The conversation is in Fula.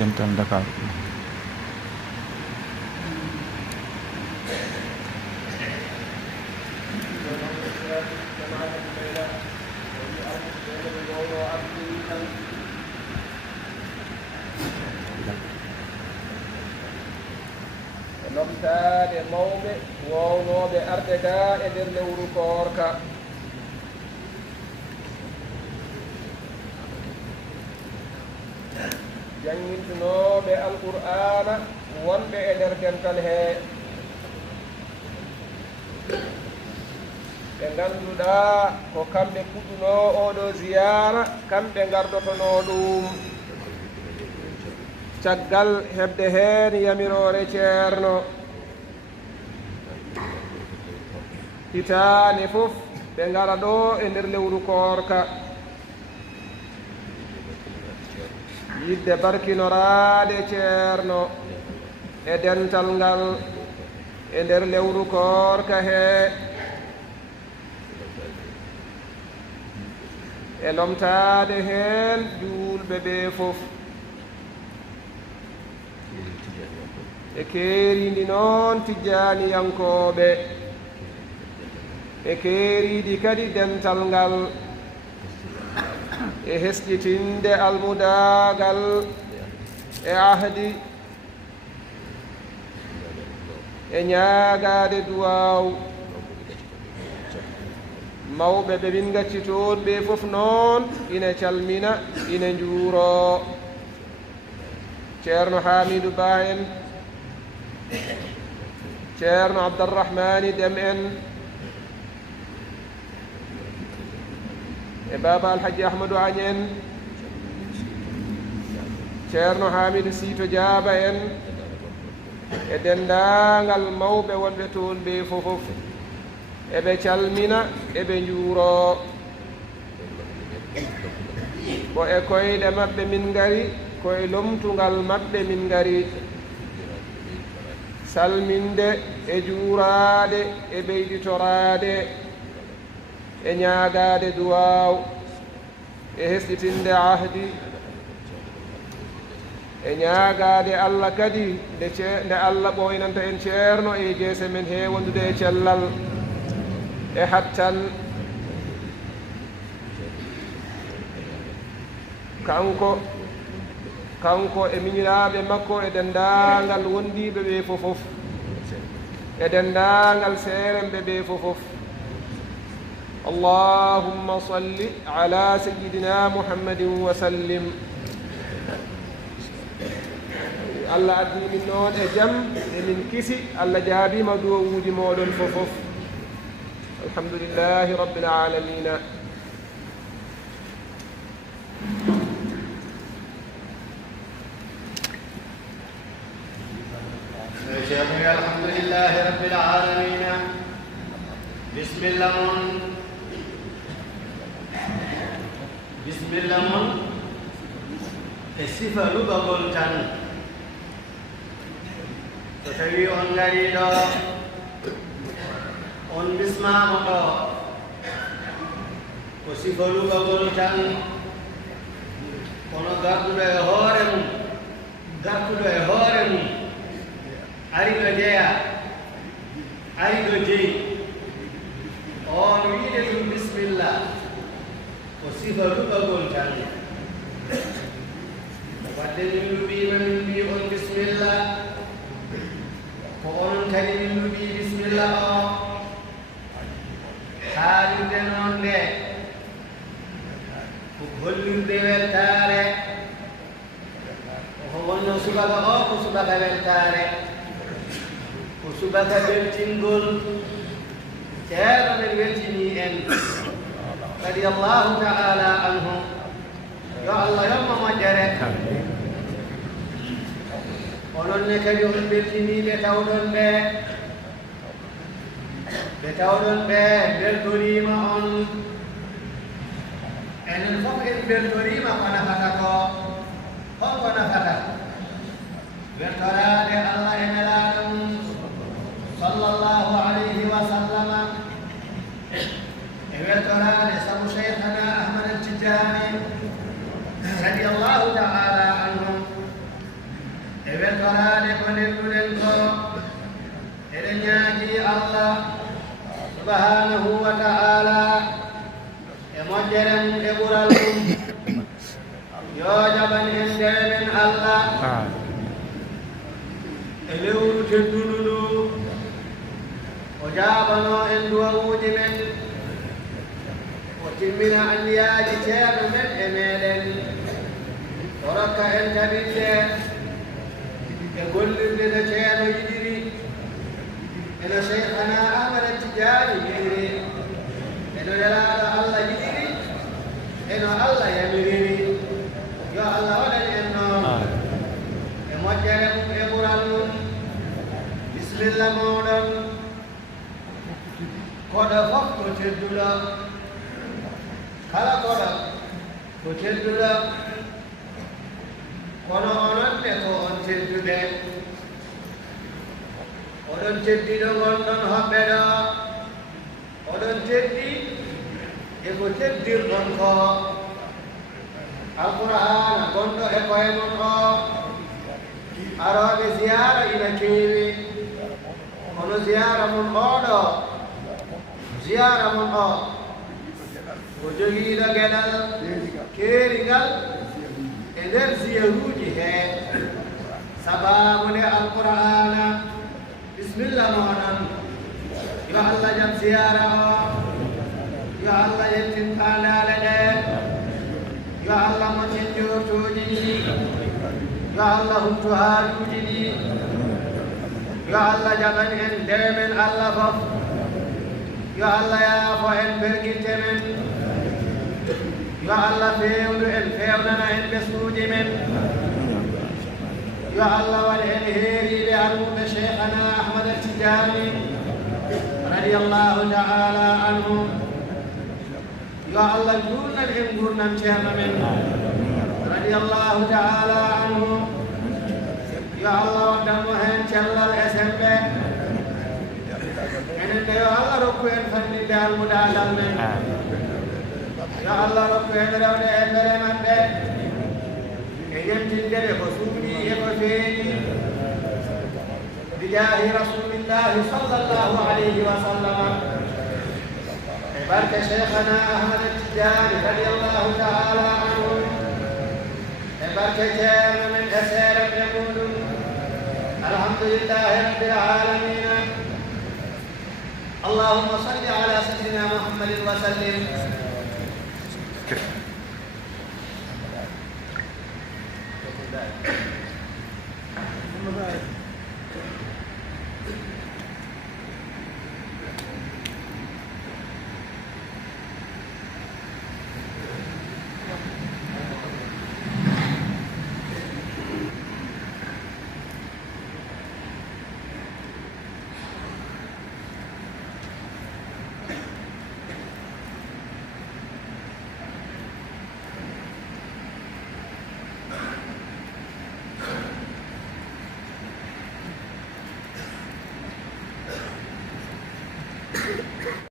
dental Dakar. lomtaade mawɓe wownooɓe arde ga e nder lewru koorka janggintunooɓe alqur'ana wonɓe e nder dental hee ɓe ngannduɗaa ko kamɓe puɗɗunoo oɗo ziyara kamɓe ngardotonoo ɗum caggal heɓde heen yamiroore ceerno hitaane fof ɓe ngara ɗo e nder lewru koorka yidde barkinoraade ceerno e dental ngal e nder lewru koorka hee e lomtaade heen juulɓe ɓee fof e keeriindi noon tijjaaniyankooɓe e keeriidi kadi dental ngal e hesɗitinde almudaagal e ahdi e ñaagaade duwaaw mawɓe ɓe min gaccitoon ɓe fof noon ina calmina ina njuuroo ceerno hamidou ba en ceerno abdourahmani dem en e baba alhaji ahmadou agne en ceerno hamidou sito diaba en e denndaangal mawɓe wonɓe toon ɓe fofof eɓe calmina eɓe njuuroo ko e koyɗe maɓɓe min ngari koye lomtungal maɓɓe min ngari salminde e juuraade e ɓeyɗitoraade e ñaagaade duwaaw e hesɗitinde ahdi e ñaagaade allah kadi nde allah ɓoynanta en ceerno e jeese men heewondude e cellal e hattan kanko e miñiraaɓe makko e denndaangal wondiiɓe ɓee fofof e denndaangal seeremɓe ɓee fofof allahumma salli ala sayidina muhammadin wa sallim allah addii min noon e jam e min kisi allah jaabiima duwowuuji mooɗon fofof alhamdulillahi rabbil alamina الحمد لله رب العالمين بسم الله من كسف لبغل تن تتوي on ngariɗo on bismama ɗo ko sifa lubagol tan kono garduɗo e hoore mum ari ɗo jeya ari ɗo jeyi on wiide ɗum bisimillah ko sifa luɓagol tan wadde min luɓima min mbi on bisimillah ko onon kadi min luɓi bisimillah o haalirde noon nde ko gollirde weltare ko wonno subaka o ko subaka weltare ko subaka beltingol ceerno men weltini en radi allahu taala anhu yo allah yomma moƴƴere onon ne kadi on beltiniɓe tawɗon ɓe beltorima on enen fof en beltorima ko nafata ko honko nafata weltorade allah e nelaɗo mum sallallahu alayhi wa sallama e weltorade sabu cheikhana ahmad al-tijani radi allahu taala anhu يوجبن إندمن الله إليو تدللو وجابنو إندو وجمن وتمن أنياج تير من إميلن ورك أنت بالله يقول لنا تير يجري إن شيخنا أحمد التجاري يجري إنه جلال الله يجري إنه الله يمري يا الله ولا إنه مجرم إبران بسم الله مولم قد فقط تدلا كلا قد تدلا kono onon ɓe ko on tedduɓe oɗon teddi ɗo gonɗon hoɓɓe ɗo oɗon teddi e ko teddirɗon ko alqur'ana gonɗo e koye mon o aroɓe ziyara ina keewi kono ziyara mon oɗo ziyara mon o ko jogiiɗo geɗal keerigal e nder ziyaruuji hee sababude alqur'ana bisimilla moɗon yo allah jam ziyara o yo allah yettin kandale ɗe yo allah moƴƴin jortoji ɗi yo allah huttu haajuji ɗi yo allah jaɓan en ndemen allah fof yo allah yaafo en berginte men yo allah fewndu en fewnana en ɓesnuuji men yo allah waɗ en heeriɓe almuɓe cheikhana ahmad altijani radiallahu taala anhu yo allah jurnan en gurnam ceerno men radiallahu taala anhu yo allah waddanmo hen cellal e sembe enen de yo allah rokku en fanninde almudadal men yo allah rokku en rewde e mbere maɓɓe e yentinde ɓe ko suuɗi e ko feeñi bijahi rasulillahi sallllahu alayhi wa sallama e barke cheikhana ahmad altijani radiallahu taala anhu e barke ceerno men e seereɓe muɗum alhamdulillahi rabbil alamina allahumma salli ala sayyidina muhammadin wa sallim Okay.